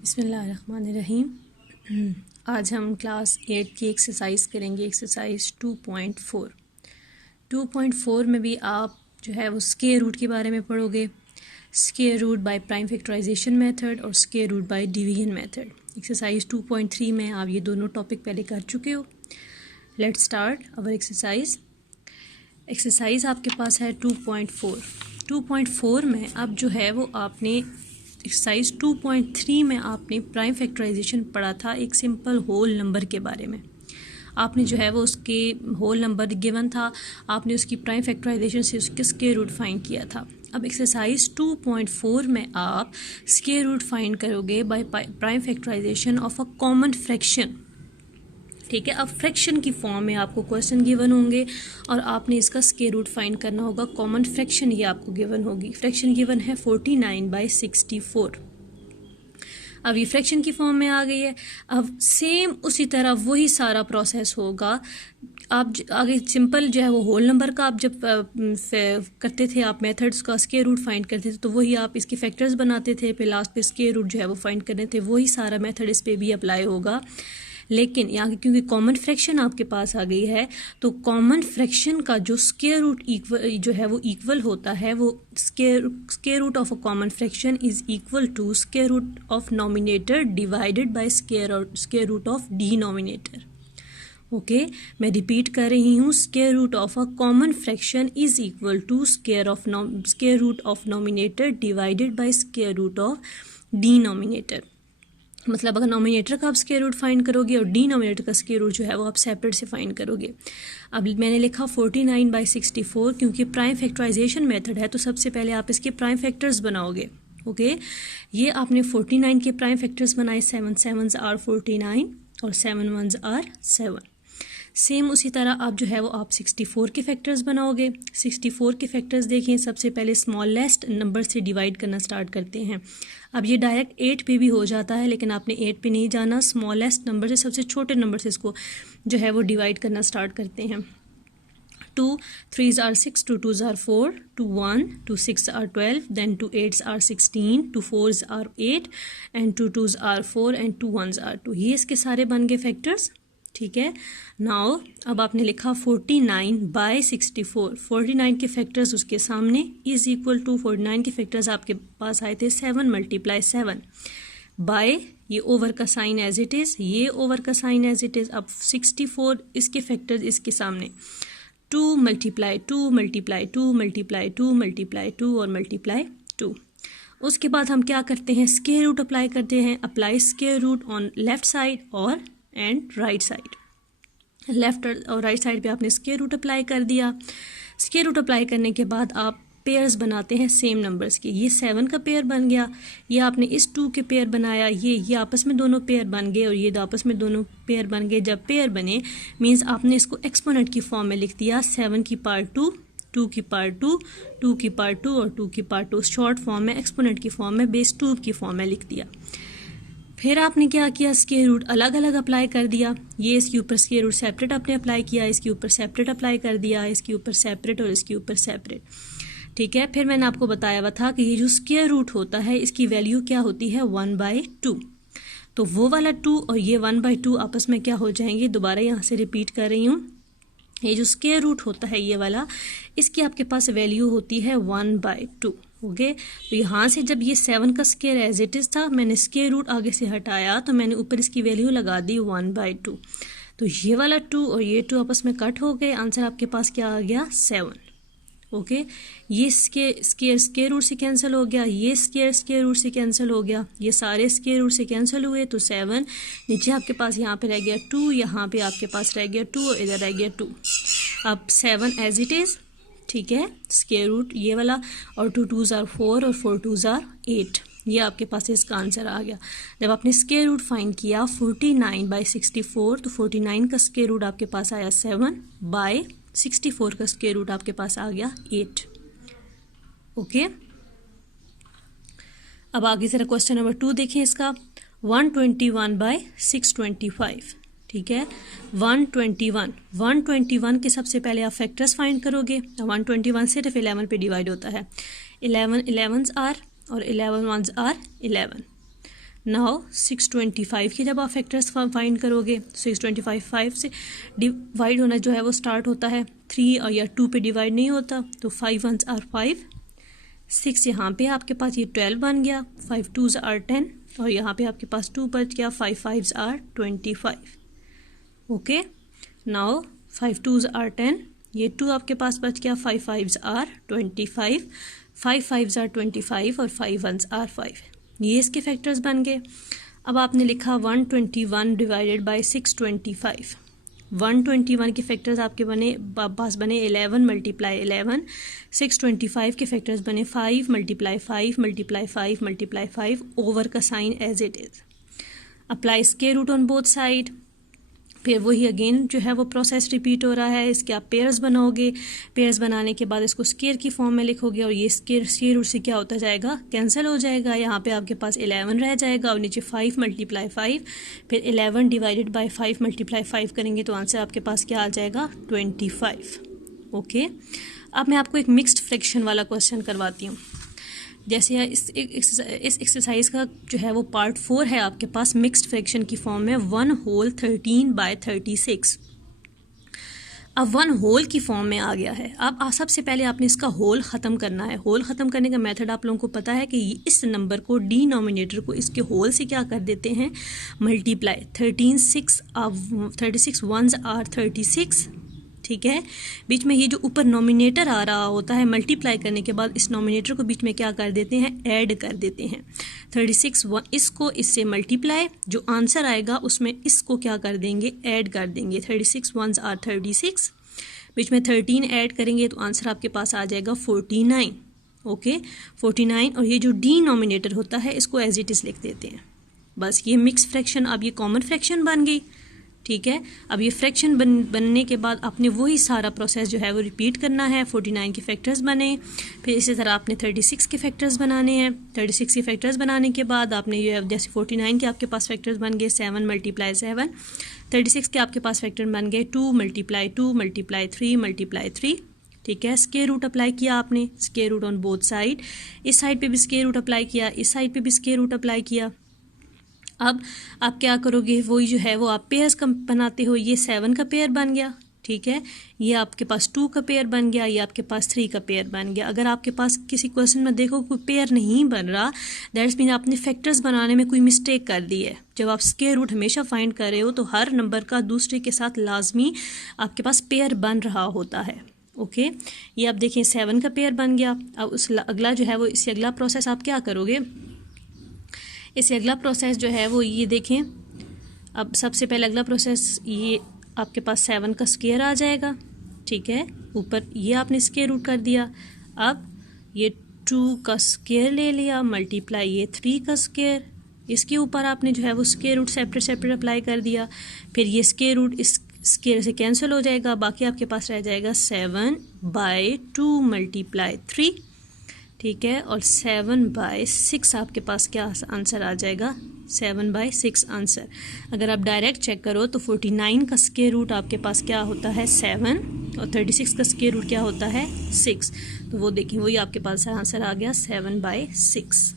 बिस्मिल्लाहिर्रहमानिर्रहीम। आज हम क्लास 8 की एक्सरसाइज करेंगे, एक्सरसाइज 2.4। 2.4 में भी आप जो है वो स्क्वायर रूट के बारे में पढ़ोगे, square root by prime factorization method और square root by division method. Exercise 2.3 में आप ये दोनों टॉपिक पहले कर चुके हो। Let's start our exercise. Exercise आपके पास है 2.4। 2.4 में अब जो है वो आपने एक्सरसाइज 2.3 में आपने प्राइम फैक्टराइजेशन पढ़ा था, एक सिंपल होल नंबर के बारे में। आपने जो है वो उसके होल नंबर गिवन था, आपने उसकी प्राइम फैक्टराइजेशन से उसके स्क्वायर रूट फाइंड किया था। अब एक्सरसाइज 2.4 में आप स्क्वायर रूट फाइंड करोगे by prime factorization of a common fraction. ठीक है, अब फ्रैक्शन की फॉर्म में आपको क्वेश्चन गिवन होंगे और आपने इसका स्क्वायर रूट फाइंड करना होगा। कॉमन फ्रैक्शन ये आपको गिवन होगी। फ्रैक्शन गिवन है 49/64। अब ये फ्रैक्शन की फॉर्म में आ गई है। अब सेम उसी तरह वही सारा प्रोसेस होगा। आप आगे सिंपल जो है वो होल नंबर का आप जब करते थे, आप मेथड्स का स्क्वायर रूट फाइंड करते थे तो वही आप इसके फैक्टर्स बनाते थे, फिर लास्ट पे स्क्वायर रूट जो है वो फाइंड करने थे। वही सारा मेथड इस पे भी अप्लाई होगा, लेकिन यहाँ क्योंकि कॉमन फ्रैक्शन आपके पास आ गई है तो कॉमन फ्रैक्शन का जो स्क्वायर रूट इक्वल जो है वो इक्वल होता है, वो square root of a common fraction is equal to square root of nominator divided by square root of denominator. Okay, मैं रिपीट कर रही हूँ, square root of a common fraction is equal to square root of nominator divided by square root of denominator. मतलब अगर nominator का आप square root find करोगे और डिनोमिनेटर का स्क्वायर रूट जो है वो आप सेपरेट से फाइंड करोगे। अब मैंने लिखा 49/64 क्योंकि प्राइम फैक्टराइजेशन मेथड है तो सबसे पहले आप इसके प्राइम फैक्टर्स बनाओगे। ओके, ये आपने 49 के प्राइम फैक्टर्स बनाए, 7 7s आर 49 और 7 1s आर 7। सेम उसी तरह आप जो है वो आप 64 के फैक्टर्स बनाओगे। 64 के फैक्टर्स देखें, सबसे पहले स्मॉलेस्ट नंबर से डिवाइड करना स्टार्ट करते हैं। अब ये डायरेक्ट 8 पे भी हो जाता है, लेकिन आपने 8 पे नहीं जाना, स्मॉलेस्ट नंबर से सबसे छोटे नंबर से इसको जो है वो डिवाइड करना स्टार्ट करते हैं। 2 3s are 6, 2 2s are 4, 2 1, 2 6 are 12, then 2 8s are 16, 2 4s are 8 and 2 2s are 4 and 2 1s are 2। ये इसके सारे बन गए फैक्टर्स। ठीक है, नाउ अब आपने लिखा 49/64। 49 के फैक्टर्स उसके सामने इज इक्वल टू 49 के फैक्टर्स आपके पास आए थे 7 × 7 बाय ये ओवर का साइन एज इट इज़, ये ओवर का साइन एज इट इज़। अब 64 इसके फैक्टर्स इसके सामने 2 × 2 × 2 × 2 × 2 और मल्टीप्लाई 2। उसके बाद हम क्या करते हैं, स्क्वायर रूट अप्लाई करते हैं। Apply square root on left side और एंड राइट साइड। लेफ्ट और राइट साइड पे आपने स्क्वायर रूट अप्लाई कर दिया। स्क्वायर रूट अप्लाई करने के बाद आप पेयर्स बनाते हैं सेम नंबर्स के। ये 7 का पेयर बन गया, ये आपने इस 2 के पेयर बनाया, ये आपस में दोनों पेयर बन गए और ये आपस में दोनों पेयर बन गए। जब पेयर बने मीन्स आपने इसको एक्सपोनेंट की फॉर्म में लिख दिया, 7 की पावर 2, 2 की पावर 2, 2 की पावर 2 और 2 की पावर 2 शॉर्ट फॉर्म में, एक्सपोनेंट की फॉर्म में, बेस 2 की फॉर्म में लिख दिया। फिर आपने क्या किया, स्क्वायर रूट अलग अलग अप्लाई कर दिया। ये इसके ऊपर स्क्वायर रूट सेपरेट आपने अप्लाई किया, इसके ऊपर सेपरेट अप्लाई कर दिया, इसके ऊपर सेपरेट और इसके ऊपर सेपरेट। ठीक है, फिर मैंने आपको बताया हुआ था कि ये जो स्क्वायर रूट होता है इसकी वैल्यू क्या होती है, 1/2। तो वो वाला 2 और ये 1/2 आपस में क्या हो जाएंगे, दोबारा यहाँ से रिपीट कर रही हूँ। ये जो स्क्वायर रूट होता है ये वाला, इसकी आपके पास वैल्यू होती है 1/2। ओके, तो यहाँ से जब ये 7 का स्क्वायर एज इट इज़ था, मैंने स्क्वायर रूट आगे से हटाया तो मैंने ऊपर इसकी वैल्यू लगा दी 1/2। तो ये वाला 2 और ये 2 आपस में कट हो गए, आंसर आपके पास क्या आ गया, 7। ओके, ये स्क्वायर रूट से कैंसिल हो गया, ये स्क्वायर रूट से कैंसिल हो गया, ये सारे स्क्वायर रूट से कैंसिल हुए तो 7 नीचे आपके पास यहाँ पे रह गया 2, यहाँ पे आपके पास रह गया 2 और इधर रह गया 2। अब 7 एज इट इज़, ठीक है, स्क्वायर रूट ये वाला, और 2 2s are 4 और 4 2s are 8। ये आपके पास इसका आंसर आ गया। जब आपने स्क्वायर रूट फाइंड किया 49/64 तो 49 का स्क्वायर रूट आपके पास आया 7/64 का स्क्वायर रूट आपके पास आ गया 8। ओके, अब आगे जरा क्वेश्चन नंबर 2 देखें इसका। 121/625। ठीक है, 121 के सबसे पहले आप फैक्टर्स फाइंड करोगे। 121 सिर्फ 11 पे डिवाइड होता है। 11 11s आर और 11 1s आर 11। नाउ 625 के जब आप फैक्टर्स फाइंड करोगे, 625 5 से डिवाइड होना जो है वो स्टार्ट होता है, 3 और या 2 पे डिवाइड नहीं होता, तो 5 1s आर 5, 6 यहाँ पे आपके पास ये 12 बन गया, 5 2s आर 10 और यहाँ पे आपके पास 2 बच गया, 5 5s are 25। Okay, now 5 2s are 10, ये 2 आपके पास बच गया, 5 5s आर 25, 5 5s आर 25 और 5 1s आर 5, ये इसके फैक्टर्स बन गए। अब आपने लिखा 121 डिवाइडेड बाय 625, 121 के फैक्टर्स आपके पास बने 11 मल्टीप्लाई 11, 625 के फैक्टर्स बने 5 मल्टीप्लाई 5 मल्टीप्लाई 5 मल्टीप्लाई 5, ओवर का sign as it is, apply square root on both side, फिर वही अगेन जो है वो प्रोसेस रिपीट हो रहा है। इसके आप पेयर्स बनाओगे, पेयर्स बनाने के बाद इसको स्क्वायर की फॉर्म में लिखोगे और ये स्क्वायर रूट से क्या होता जाएगा, कैंसिल हो जाएगा, यहाँ पे आपके पास 11 रह जाएगा और नीचे 5 मल्टीप्लाई 5, फिर 11 डिवाइडेड बाय 5 मल्टीप्लाई 5 करेंगे तो आंसर आपके पास क्या आ जाएगा, 25। ओके, अब मैं आपको एक मिक्स्ड फ्रैक्शन वाला क्वेश्चन करवाती हूँ। जैसे इस एक्सरसाइज का जो है वो पार्ट 4 है आपके पास, मिक्स्ड फ्रैक्शन की फॉर्म में 1 होल 13 बाय 36। अब 1 होल की फॉर्म में आ गया है। अब सबसे पहले आपने इसका होल ख़त्म करना है। होल ख़त्म करने का मेथड आप लोगों को पता है कि इस नंबर को, डिनोमिनेटर को इसके होल से क्या कर देते हैं, मल्टीप्लाई। 36 1s आर 36, ठीक है। बीच में ये जो ऊपर नोमिनेटर आ रहा होता है, मल्टीप्लाई करने के बाद इस नोमिनेटर को बीच में क्या कर देते हैं, ऐड कर देते हैं। 36 इसको इससे मल्टीप्लाई, जो आंसर आएगा उसमें इसको क्या कर देंगे, ऐड कर देंगे। 36 1s आर 36, बीच में 13 ऐड करेंगे तो आंसर आपके पास आ जाएगा 49। ओके, 49, और ये जो डिनोमिनेटर होता है इसको एज इट इज़ लिख देते हैं। बस ये मिक्स फ्रैक्शन, अब ये कॉमन फ्रैक्शन बन गई, ठीक है। अब ये फ्रैक्शन बनने के बाद आपने वही सारा प्रोसेस जो है वो रिपीट करना है। 49 के फैक्टर्स बने, फिर इसी तरह आपने 36 के फैक्टर्स बनाने हैं। 36 के फैक्टर्स बनाने के बाद आपने ये जैसे 49 के आपके पास फैक्टर्स बन गए 7 मल्टीप्लाई 7, 36 के आपके पास फैक्टर बन गए 2 मल्टीप्लाई 2 मल्टीप्लाई 3 मल्टीप्लाई 3, ठीक है। स्क्वायर रूट अप्लाई किया आपने, square root on both side, इस साइड पे भी स्क्वायर रूट अप्लाई किया, इस साइड पे भी स्क्वायर रूट अप्लाई किया। अब आप क्या करोगे, वही जो है वो आप पेयर्स का बनाते हो। ये 7 का पेयर बन गया, ठीक है। ये आपके पास 2 का पेयर बन गया, ये आपके पास 3 का पेयर बन गया। अगर आपके पास किसी क्वेश्चन में देखो कोई पेयर नहीं बन रहा, दैट्स मीन आपने फैक्टर्स बनाने में कोई मिस्टेक कर दी है। जब आप स्क्वायर रूट हमेशा फाइंड कर रहे हो तो हर नंबर का दूसरे के साथ लाजमी आपके पास पेयर बन रहा होता है। ओके, ये आप देखें 7 का पेयर बन गया। अब उस अगला जो है वो, इससे अगला प्रोसेस आप क्या करोगे, इससे अगला प्रोसेस जो है वो ये देखें। अब सबसे पहले अगला प्रोसेस, ये आपके पास 7 का स्क्वायर आ जाएगा, ठीक है। ऊपर ये आपने स्क्वायर रूट कर दिया। अब ये 2 का स्क्वायर ले लिया, मल्टीप्लाई ये 3 का स्क्वायर, इसके ऊपर आपने जो है वो square root separate separate apply कर दिया। फिर ये स्क्वायर रूट इस स्क्वायर से कैंसिल हो जाएगा, बाकी आपके पास रह जाएगा 7/2 मल्टीप्लाई 3, ठीक है। और 7/6 आपके पास क्या आंसर आ जाएगा, 7/6 आंसर। अगर आप डायरेक्ट चेक करो तो 49 का स्क्वायर रूट आपके पास क्या होता है, 7, और 36 का स्क्वायर रूट क्या होता है, 6। तो वो देखिए वही आपके पास आंसर आ गया 7/6।